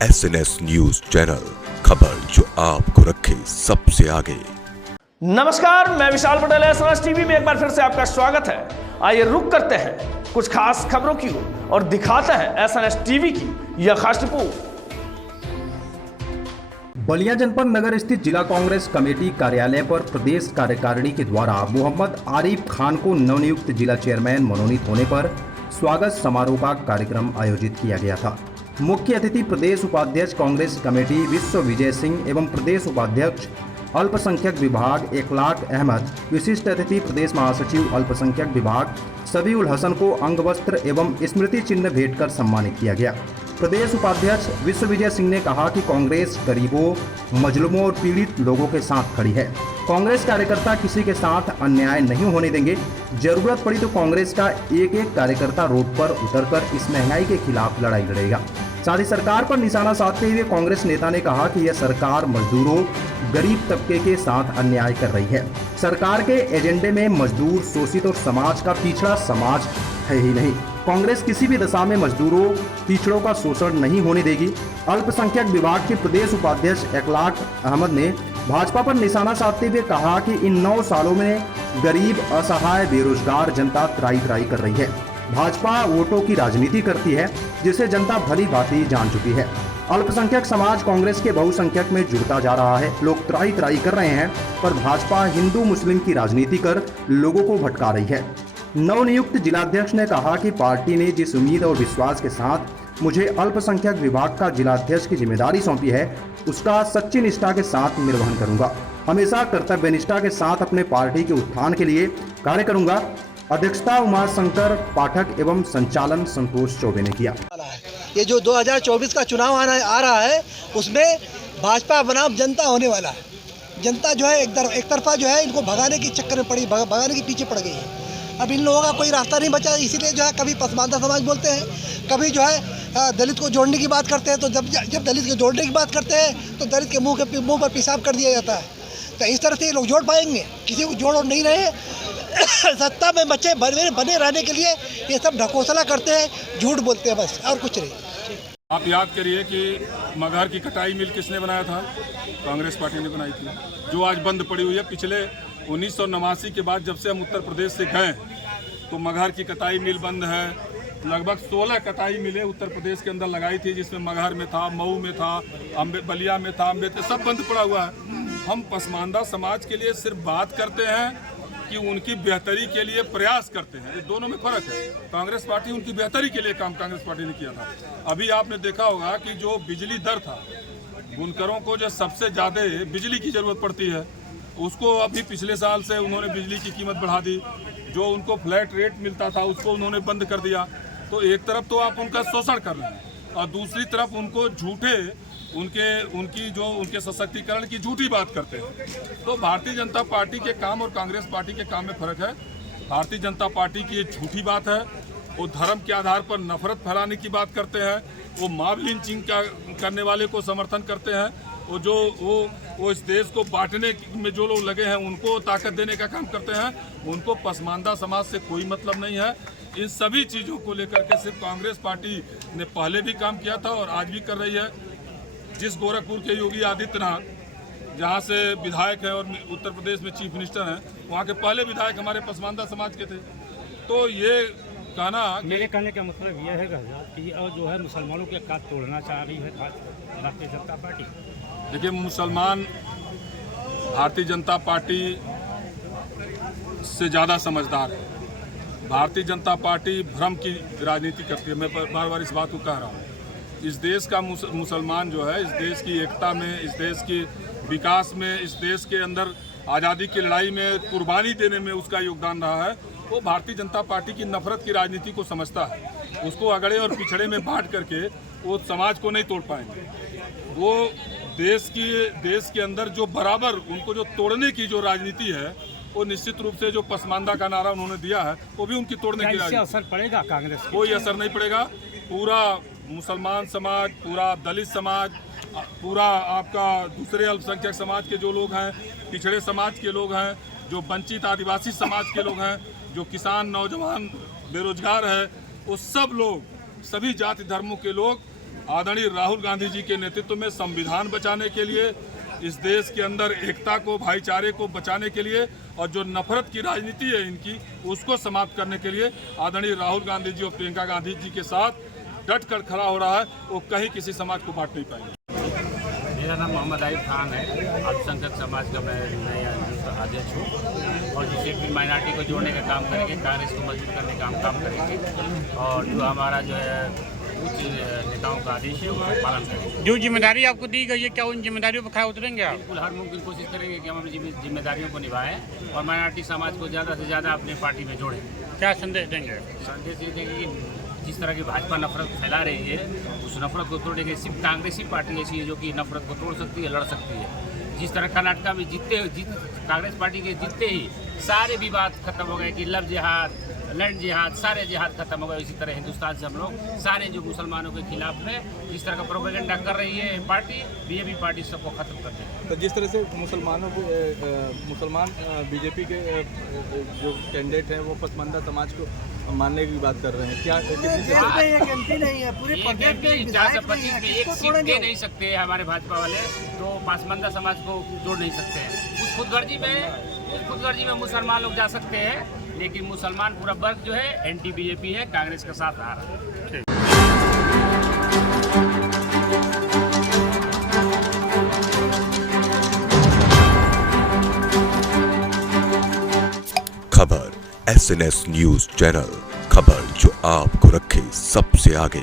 SNS news channel, खबर जो आपको रखे सबसे आगे। नमस्कार, मैं विशाल पटेल। SNS टीवी में एक बार फिर से आपका स्वागत है। आइए रुक करते हैं कुछ खास खबरों की ओर और दिखाते हैं SNS टीवी की यह खास रिपोर्ट। बलिया जनपद नगर स्थित जिला कांग्रेस कमेटी कार्यालय पर प्रदेश कार्यकारिणी के द्वारा मोहम्मद आरिफ खान को नवनियुक्त जिला चेयरमैन मनोनीत होने पर स्वागत समारोह का कार्यक्रम आयोजित किया गया था। मुख्य अतिथि प्रदेश उपाध्यक्ष कांग्रेस कमेटी विश्व विजय सिंह एवं प्रदेश उपाध्यक्ष अल्पसंख्यक विभाग इखलाक अहमद, विशिष्ट अतिथि प्रदेश महासचिव अल्पसंख्यक विभाग सबीउल हसन को अंग वस्त्र एवं स्मृति चिन्ह भेंट कर सम्मानित किया गया। प्रदेश उपाध्यक्ष विश्व विजय सिंह ने कहा कि कांग्रेस गरीबों, मजलूमों और पीड़ित लोगों के साथ खड़ी है। कांग्रेस कार्यकर्ता किसी के साथ अन्याय नहीं होने देंगे। जरूरत पड़ी तो कांग्रेस का एक एक कार्यकर्ता रोड पर उतरकर इस महंगाई के खिलाफ लड़ाई लड़ेगा। साथ ही सरकार पर निशाना साधते हुए कांग्रेस नेता ने कहा कि यह सरकार मजदूरों, गरीब तबके के साथ अन्याय कर रही है। सरकार के एजेंडे में मजदूर, शोषित और समाज का पिछड़ा समाज है ही नहीं। कांग्रेस किसी भी दशा में मजदूरों, पिछड़ों का शोषण नहीं होने देगी। अल्पसंख्यक विभाग के प्रदेश उपाध्यक्ष इखलाक अहमद ने भाजपा पर निशाना साधते हुए कहा कि इन 9 सालों में गरीब, असहाय, बेरोजगार जनता त्राही कर रही है। भाजपा वोटों की राजनीति करती है, जिसे जनता भली भांति जान चुकी है। अल्पसंख्यक समाज कांग्रेस के बहुसंख्यक में जुड़ता जा रहा है। लोग त्राही कर रहे हैं, पर भाजपा हिंदू मुस्लिम की राजनीति कर लोगों को भटका रही है। नवनियुक्त जिलाध्यक्ष ने कहा कि पार्टी ने जिस उम्मीद और विश्वास के साथ मुझे अल्पसंख्यक विभाग का जिलाध्यक्ष की जिम्मेदारी सौंपी है, उसका सच्ची निष्ठा के साथ निर्वहन करूंगा। हमेशा कर्तव्य निष्ठा के साथ अपने पार्टी के उत्थान के लिए कार्य करूंगा। अध्यक्षता उमाशंकर पाठक एवं संचालन संतोष चौबे ने किया। ये जो 2024 का चुनाव आ रहा है, उसमें भाजपा बनाम जनता होने वाला है। जनता जो है एक तरफा जो है इनको भगाने की चक्कर में पड़ी, भगाने के पीछे पड़ गई है। अब इन लोगों का कोई रास्ता नहीं बचा, इसीलिए जो है कभी पसमानदा समाज बोलते हैं, कभी जो है दलित को जोड़ने की बात करते हैं। तो जब दलित को जोड़ने की बात करते हैं तो दलित के मुंह पर पेशाब कर दिया जाता है। तो इस तरह से ये लोग जोड़ पाएंगे? किसी को जोड़ नहीं रहे। सत्ता में बच्चे बने रहने के लिए ये सब ढकोसला करते हैं, झूठ बोलते हैं, बस और कुछ नहीं। आप याद करिए कि मगहर की कटाई मिल किसने बनाया था? कांग्रेस पार्टी ने बनाई थी, जो आज बंद पड़ी हुई है। पिछले 1989 के बाद जब से हम उत्तर प्रदेश से गए तो मगहर की कटाई मिल बंद है। लगभग 16 कटाई मिलें उत्तर प्रदेश के अंदर लगाई थी, जिसमें मगहर में था, मऊ में था, बलिया में था, अम्बेडकर, सब बंद पड़ा हुआ है। हम पसमानदा समाज के लिए सिर्फ बात करते हैं कि उनकी बेहतरी के लिए प्रयास करते हैं। ये दोनों में फर्क है। कांग्रेस पार्टी उनकी बेहतरी के लिए काम कांग्रेस पार्टी ने किया था। अभी आपने देखा होगा कि जो बिजली दर था, बुनकरों को जो सबसे ज़्यादा बिजली की ज़रूरत पड़ती है, उसको अभी पिछले साल से उन्होंने बिजली की कीमत बढ़ा दी। जो उनको फ्लैट रेट मिलता था उसको उन्होंने बंद कर दिया। तो एक तरफ तो आप उनका शोषण कर रहे हैं और दूसरी तरफ उनको झूठे उनके सशक्तिकरण की झूठी बात करते हैं। तो भारतीय जनता पार्टी के काम और कांग्रेस पार्टी के काम में फर्क है। भारतीय जनता पार्टी की ये झूठी बात है। वो धर्म के आधार पर नफरत फैलाने की बात करते हैं। वो मॉब लिंचिंग करने वाले को समर्थन करते हैं। वो इस देश को बांटने में जो लोग लगे हैं उनको ताकत देने का काम करते हैं। उनको पसमानदा समाज से कोई मतलब नहीं है। इन सभी चीज़ों को लेकर के सिर्फ कांग्रेस पार्टी ने पहले भी काम किया था और आज भी कर रही है। जिस गोरखपुर के योगी आदित्यनाथ, जहाँ से विधायक है और उत्तर प्रदेश में चीफ मिनिस्टर हैं, वहाँ के पहले विधायक हमारे पसमानदा समाज के थे। तो ये कहना, मेरे कहने का मतलब यह है कि जो है मुसलमानों के काट तोड़ना चाह रही है भारतीय जनता पार्टी। देखिए, मुसलमान भारतीय जनता पार्टी से ज़्यादा समझदार है। भारतीय जनता पार्टी भ्रम की राजनीति करती है। मैं बार बार इस बात को कह रहा हूँ। इस देश का मुसलमान जो है, इस देश की एकता में, इस देश की विकास में, इस देश के अंदर आज़ादी की लड़ाई में कुर्बानी देने में उसका योगदान रहा है। वो भारतीय जनता पार्टी की नफरत की राजनीति को समझता है। उसको अगड़े और पिछड़े में बांट करके वो समाज को नहीं तोड़ पाएंगे। वो देश के अंदर जो बराबर उनको जो तोड़ने की जो राजनीति है, वो निश्चित रूप से जो पसमानदा का नारा उन्होंने दिया है, वो भी उनकी तोड़ने की राजनीति। असर पड़ेगा कांग्रेस? कोई असर नहीं पड़ेगा। पूरा मुसलमान समाज, पूरा दलित समाज, पूरा आपका दूसरे अल्पसंख्यक समाज के जो लोग हैं, पिछड़े समाज के लोग हैं, जो वंचित आदिवासी समाज के लोग हैं, जो किसान, नौजवान, बेरोजगार है, वो सब लोग, सभी जाति धर्मों के लोग आदरणीय राहुल गांधी जी के नेतृत्व में संविधान बचाने के लिए, इस देश के अंदर एकता को, भाईचारे को बचाने के लिए और जो नफरत की राजनीति है इनकी, उसको समाप्त करने के लिए आदरणीय राहुल गांधी जी और प्रियंका गांधी जी के साथ डट कर खड़ा हो रहा है। वो कहीं किसी समाज को बांट नहीं पाएंगे। मेरा नाम मोहम्मद आरिफ खान है। अल्पसंख्यक समाज का मैं नया अध्यक्ष हूँ और जिसे भी माइनॉरिटी को जोड़ने का काम करेंगे, कांग्रेस को मजबूत करने का काम करेंगे और जो हमारा जो है उच्च नेताओं का आदेश है उसका पालन करेंगे। जो जिम्मेदारी आपको दी गई है, क्या उन जिम्मेदारियों पर खड़ा उतरेंगे आप? बिल्कुल, हर मुमकिन कोशिश करेंगे कि हम अपनी जिम्मेदारियों को निभाएं और माइनॉरिटी समाज को ज़्यादा से ज़्यादा अपने पार्टी में जोड़ें। क्या संदेश देंगे? संदेश ये देंगे कि जिस तरह की भाजपा नफरत फैला रही है, उस नफरत को तोड़ने के सिर्फ कांग्रेस ही पार्टी ऐसी है जो कि नफरत को तोड़ सकती है, लड़ सकती है। जिस तरह कर्नाटका में कांग्रेस पार्टी के जीतते ही सारे विवाद खत्म हो गए कि लव जिहाद, लैंड जिहाद, सारे जिहाद खत्म हो गए। इसी तरह हिंदुस्तान से हम लोग सारे जो मुसलमानों के खिलाफ में जिस तरह का प्रोपेगेंडा कर रही है पार्टी, बीजेपी पार्टी सबको खत्म कर देगी। तो जिस तरह से मुसलमान बीजेपी के जो कैंडिडेट हैं वो पसमानदा समाज को मानने की बात कर रहे हैं, क्या एक एमपी नहीं है, पूरे 425 में एक सीट दे नहीं सकते हमारे भाजपा वाले, तो पसमानदा समाज को जोड़ नहीं सकते हैं। उस खुदगर्जी में मुसलमान लोग जा सकते हैं, लेकिन मुसलमान पूरा वर्ग जो है एंटी बीजेपी है, कांग्रेस के साथ आ रहा है। खबर SNS न्यूज चैनल, खबर जो आपको रखे सबसे आगे।